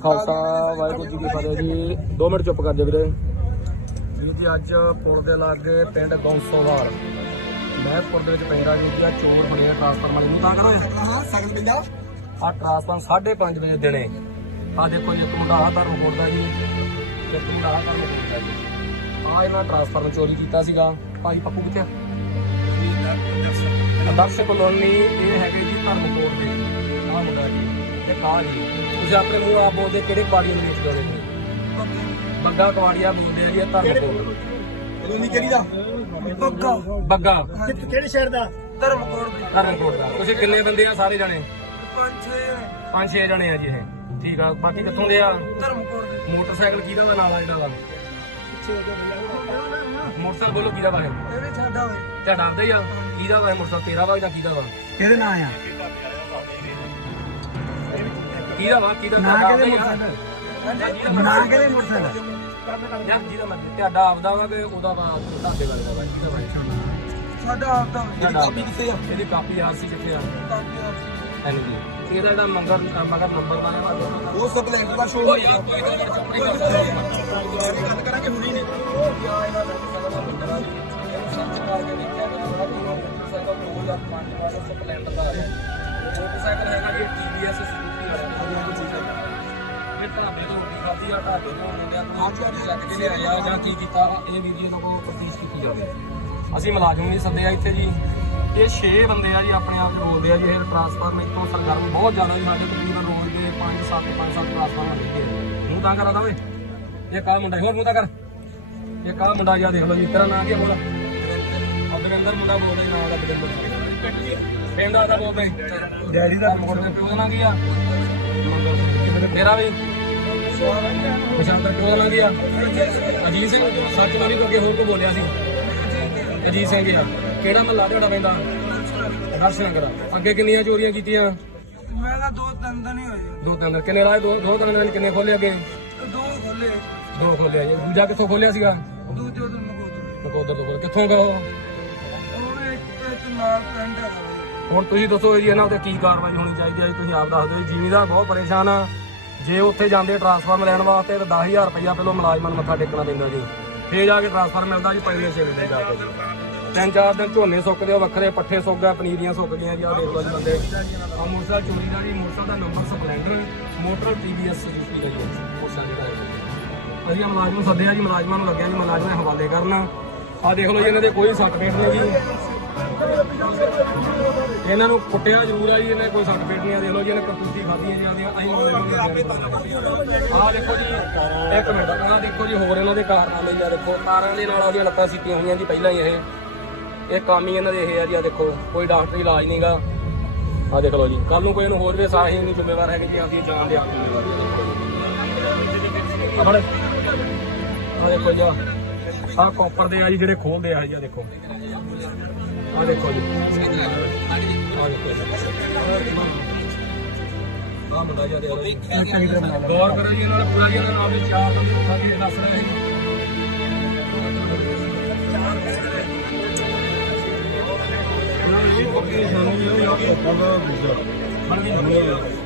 ਖਾਲਸਾ ਵਾਹਿਗੁਰੂ ਜੀ ਕੀ ਫਤਿਹ ਜੀ। 2 ਮਿੰਟ ਚੁੱਪ ਕਰ ਜਾ ਵੀਰੇ। ਵੀਰ ਜੀ ਅੱਜ ਪੁਲ ਦੇ ਲਾਗੇ ਪਿੰਡ ਗੌਂਸੋਵਾਲ। ਮਹਿਪੁਰ ਦੇ ਵਿੱਚ ਪੈਂਦਾ ਜੀ ਜੀ ਆ ਚੋਰ ਬਣੇ ਆ ਟ੍ਰਾਂਸਫਾਰਮਰ ਵਾਲੇ ਨੂੰ ਤਾਂ ਕਰੋ ਹਾਂ ਸਗਨ ਪਿੰਦਾ ਆ ਟ੍ਰਾਂਸਫਾਰਮਰ 5:30 ਵਜੇ ਦਿਨੇ। ਆ ਦੇਖੋ ਜੀ ਇੱਕ ਮੁੰਡਾ ਆ ਧਰਮਕੋਟ ਦਾ ਜੀ। ਇੱਕ ਮੁੰਡਾ ਆ ਧਰਮਕੋਟ ਦਾ ਜੀ। ਆ ਇਹਨਾਂ ਟ੍ਰਾਂਸਫਾਰਮਰ ਚੋਰੀ ਕੀਤਾ ਸੀਗਾ। ਭਾਈ ਪੱਪੂ ਕਿੱਥੇ ਆ? ਆਦਰਸ਼ ਕਲੋਨੀ ਇਹ ਹੈਗੇ ਜੀ ਧਰਮਕੋਟ ਦੇ। ਆ ਮੁੰਡਾ ਜੀ। ਤੇ ਕਾ ਜੀ ਤੁਸੀਂ ਆਪਣੇ ਮੂੰਹ ਆਪ ਬੋਲਦੇ ਕਿਹੜੇ ਕੁਆੜੀਆਂ ਨੂੰ ਵੇਚਦੇ ਹੋ? ਜੀ ਬੱਗਾ ਕੁਆੜੀਆ ਬੋਲਦੇ ਆ ਜੀ ਇਹ ਧਰਮਕੋਟ ਕਲੋਨੀ ਕਿਹੜੀ ਦਾ? ਬੱਗਾ। ਬੱਗਾ। ਕਿਹੜੇ ਸ਼ਹਿਰ ਦਾ? ਧਰਮਕੋਟ ਦੇ। ਧਰਮਕੋਟ ਦਾ। ਤੁਸੀਂ ਕਿੰਨੇ ਬੰਦੇ ਆ ਸਾਰੇ ਜਣੇ? ਪੰਜ ਛੇ ਪੰਜ ਛੇ ਜਣੇ ਆ ਜੀ ਇਹ। ਠੀਕ ਆ ਬਾਕੀ ਕਿੱਥੋਂ ਦੇ ਆ? ਧਰਮਕੋਟ ਦੇ। ਮੋਟਰਸਾਈਕਲ ਕਿਹਦਾ ਵਾ ਨਾਲ ਆ ਜਿਹੜਾ ਵਾ? ਮੋਟਰਸਾਈਕਲ ਬੋਲੋ ਕਿਹਦਾ ਵਾ ਇਹ? ਇਹ ਵੀ ਸਾਡਾ ਹੋਏ ਤੇ ਡਰਦੇ ਆ। ਕਿਹਦਾ ਵਾ ਇਹ ਮੋਟਰਸਾਈਕਲ? ਤੇਰਾ ਵਾ ਜਾਂ ਕਿਹਦਾ ਵਾ? ਕਿਹਦੇ ਨਾਂ ਆ? ਕਿਹਦਾ ਵਾ? ਕਿਹਦਾ ਨਾਂ ਕਿਹਦੇ ਆ? ਮੋਟਰਸਾਈਕਲ? ਨਾਂ ਕਿਹਦੇ ਮੋਟਰਸਾਈਕਲ? ਯਾਰ ਜਿਹਦਾ ਮਰਜ਼ੀ। ਤੁਹਾਡਾ ਆਪਦਾ ਵਾ ਕਿ ਉਹਦਾ ਵਾ? ਤੁਹਾਡੇ ਵਾਲੇ ਦਾ ਵਾ? ਕਿਹਦਾ ਵਾ? ਸਾਡਾ ਆਪਦਾ ਇਹਦੀ ਕਾਪੀ ਕਿੱਥੇ ਆ? ਇਹਦੀ ਕਾਪੀ ਆਰਸੀ ਕਿੱਥੇ ਆ? ਹਾਂਜੀ। ਇਹਦਾ ਜਿਹੜਾ ਮੰਗਰ ਮਗਰ ਨੰਬਰ ਦਾ ਹੈ ਉਹ ਸਪਲੈਂਡਰ ਦਾ ਸ਼ੋਅ ਉਹ ਯਾਰ ਕੋਈ ਗੱਲ ਨਹੀਂ ਆਪਣੀ ਗੱਲ ਕਰ ਗੱਲ ਕਰਾਂਗੇ ਹੁਣੀ ਨੇ ਮੋਟਰਸਾਈਕਲ ਹੈਗਾ ਜੀ TVS ਸਕੂਟਰੀ ਵਾਲਾ। ਢਾਬੇ ਤੋਂ ਰੋਟੀ ਖਾਧੀ ਆ ਢਾਬੇ ਤੋਂ ਮੁੰਡਿਆਂ ਨੂੰ ਆਹ ਚੋਰੀ ਚੱਕ ਕੇ ਲਿਆਇਆ ਜਾਂ ਕੀ ਕੀਤਾ ਵਾ, ਇਹ ਵੀਡੀਓ ਤੋਂ ਕੋਈ ਤਫਤੀਸ਼ ਕੀਤੀ ਜਾਵੇ ਅਸੀਂ ਮੁਲਾਜ਼ਮ ਨਹੀਂ ਸੱਦੇ ਆ ਇੱਥੇ ਜੀ। ਇਹ 6 ਬੰਦੇ ਆ ਜੀ ਆਪਣੇ ਆਪ ਨੂੰ ਬੋਲਦੇ ਆ ਜੀ ਇਹ ਟਰਾਂਸਫਾਰਮਰ ਤੋਂ ਸਰਗਰਮ ਬਹੁਤ ਜ਼ਿਆਦਾ ਜੀ ਸਾਡੇ ਤਕਰੀਬਨ ਰੋਜ਼ ਦੇ 5 7 5 7 ਟਰਾਂਸਫਾਰਮਰ ਲੱਗੇ ਮੂੰਹ ਤਾਂ ਕਰਾ ਦਾਵੇ ਇਹ ਕਾ ਮੁੰਡਾ ਹੋਰ ਮੂੰਹ ਤਾਂ ਕਰ। ਇਹ ਕਾ ਮੁੰਡਾ ਜੀ ਦੇਖ ਲਓ ਜੀ ਤੇਰਾ ਨਾਂ ਕੀ ਬੋਲ। ਅਬਰਿੰਦਰ ਮੁੰਡਾ ਬੋਲਦਾ ਨਾਂ ਦਾ ਅਬਰਿੰਦਰ ਪਿੰਡ ਦਾ ਬੋਲਦੇ ਡੈਡੀ ਦਾ ਪਿਓ ਦਾ ਨਾਂ ਕੀ ਆ? ਮੇਰਾ ਵੀ। ਪਛਾਣ ਪਿਓ ਦਾ ਨਾਂ ਕੀ ਆ। ਅਜੀਤ ਸਿੰਘ ਸੱਚ ਵਾਲੀ ਤੋਂ ਅੱਗੇ ਹੋਰ ਕੋ ਬੋਲਿਆ ਸੀ? ਅਜੀਤ ਸਿੰਘ ਜੀ ਕਿਹੜਾ ਮਹੱਲਾ ਤੁਹਾਡਾ ਪੈਂਦਾ? ਦਰਸ਼ਨ ਕਰਾ ਅੱਗੇ ਕਿੰਨੀਆਂ ਚੋਰੀਆਂ ਕੀਤੀਆਂ? ਮੈਂ ਤਾਂ ਦੋ ਤਿੰਨ ਦਿਨ ਹੀ ਹੋਏ ਦੋ ਤਿੰਨ ਕਿੰਨੇ ਲਾਏ ਦੋ ਦੋ ਤਿੰਨ ਦਿਨ ਕਿੰਨੇ ਖੋਲੇ ਅੱਗੇ? ਦੋ ਖੋਲੇ ਦੋ ਖੋਲਿਆ ਜੀ। ਦੂਜਾ ਕਿੱਥੋਂ ਖੋਲਿਆ ਸੀਗਾ? ਦੂਜੇ ਤੋਂ ਨਗੋਦਰ ਨਕੋਦਰ ਤੋਂ ਖੋਲ ਕਿੱਥੋਂ ਗਾ ਉਹ? ਉਹ ਇੱਕ ਇੱਕ ਨਾਲ ਪਿੰਡ ਹੈਗਾ ਵਾ। ਹੁਣ ਤੁਸੀਂ ਦੱਸੋ ਜੀ ਇਹਨਾਂ ਉੱਤੇ ਕੀ ਕਾਰਵਾਈ ਹੋਣੀ ਚਾਹੀਦੀ ਹੈ ਤੁਸੀਂ ਆਪ ਦੱਸ ਦਿਓ ਜੀ ਜ਼ਿਮੀਦਾਰ ਬਹੁਤ ਪਰੇਸ਼ਾਨ ਆ। ਜੇ ਉੱਥੇ ਜਾਂਦੇ ਟਰਾਂਸਫਾਰਮ ਲੈਣ ਵਾਸਤੇ ਤਾਂ 10000 ਰੁਪਇਆ ਪਹਿਲਾਂ ਮੁਲਾਜ਼ਮਾਂ ਨੂੰ ਮੱਥਾ ਟੇਕਣਾ ਪੈਂਦਾ ਜੀ ਫੇਰ ਜਾ ਕੇ ਟਰਾਂਸਫਾਰਮ ਮਿਲਦਾ ਜੀ ਪਹਿਲੇ ਛੇ ਦੇ ਜਾ ਕੇ ਜੀ। ਤਿੰਨ ਚਾਰ ਦਿਨ ਝੋਨੇ ਸੁੱਕਦੇ ਆ ਵੱਖਰੇ ਪੱਠੇ ਸੁੱਕ ਗਏ, ਪਨੀਰੀਆਂ ਸੁੱਕ ਗਈਆਂ ਜੀ ਆ ਦੇਖ ਲਓ ਜੀ ਬੰਦੇ ਆ ਮੋਟਰਸਾਈਕਲ ਚੋਰੀ ਦਾ ਜੀ, ਮੋਟਰਸਾਈਕਲ ਦਾ number Splendor, motor TVS Suzuki ਦਾ ਜੀ ਮੋਟਰਸਾਈਕਲ ਦਾ ਹੈ। ਅਸੀਂ ਮੁਲਾਜ਼ਮ ਸੱਦਿਆ ਜੀ, ਮੁਲਾਜ਼ਮਾਂ ਨੂੰ ਲੱਗਿਆ ਜੀ ਮੁਲਾਜ਼ਮਾਂ ਦੇ ਹਵਾਲੇ ਕਰਨ ਆ ਦੇਖ ਲਓ ਜੀ, ਇਹਨਾਂ ਦੇ ਕੋਈ ਸਰਟੀਫਿਕੇਟ ਨਹੀਂ ਜੀ ਇਹਨਾਂ ਨੂੰ ਕੁੱਟਿਆ ਜ਼ਰੂਰ ਆ ਜੀ, ਇਹਨੇ ਕੋਈ ਸਰਟੀਫਿਕੇਟ ਨਹੀਂ ਆ, ਦੇਖ ਲਓ ਜੀ, ਇਹਨੇ ਕਰਤੂਤੀ ਖਾਧੀ ਜੀ ਆਦੀਆਂ ਅਸੀਂ ਆਹ ਦੇਖੋ ਜੀ ਇੱਕ ਮਿੰਟ ਆਹ ਦੇਖੋ ਜੀ, ਹੋਰ ਇਹਨਾਂ ਦੇ ਕਾਰਨਾਮੇ ਜੀ ਆ ਦੇਖੋ ਤਾਰਾਂ ਦੇ ਨਾਲ ਉਹਦੀਆਂ ਲੱਤਾਂ ਸੀਤੀਆਂ ਹੋਈਆਂ ਜੀ, ਪਹਿਲਾਂ ਹੀ ਇਹ। ਇਹ ਕੰਮ ਹੀ ਇਹਨਾਂ ਦੇ ਇਹ ਆ ਜੀ ਆ ਦੇਖੋ, ਕੋਈ ਡਾਕਟਰੀ ਇਲਾਜ ਨਹੀਂਗਾ ਆ ਦੇਖ ਲਓ ਜੀ ਕੱਲ ਨੂੰ ਕੋਈ ਇਹਨੂੰ ਹੋਰ ਵੀ ਸਾਹੀ ਨਹੀਂ ਜ਼ਿੰਮੇਵਾਰ ਹੈਗੇ ਜੀ, ਆਪਦੀ ਜਾਨ ਦੇ ਆਪ ਜ਼ਿੰਮੇਵਾਰ ਆ ਦੇਖੋ ਜੀ ਆ ਕਾਪਰ ਦੇ ਆ ਜੀ, ਜਿਹੜੇ ਖੋਲਦੇ ਆ ਜੀ ਆ ਦੇਖੋ। ਆ ਦੇਖੋ ਜੀ ਆ ਮੁੰਡਾ ਜੀ ਆ ਦੇਖੋ ਗੌਰ ਕਰੋ ਜੀ ਇਹਨਾਂ ਦਾ ਪੂਰਾ ਜੀ ਇਹਨਾਂ ਦਾ ਨਾਮ ਵੀ ਚਾਰ ਬੰਦੇ ਉਠਾ ਕੇ ਦੱਸ ਰਹੇ ਹੈ ਇਹ ਪੱਕੀ ਨਿਸ਼ਾਨੀ ਹੈ ਉਹ ਯਾਰ ਪੱਕਾ ਦਾ ਦੂਜਾ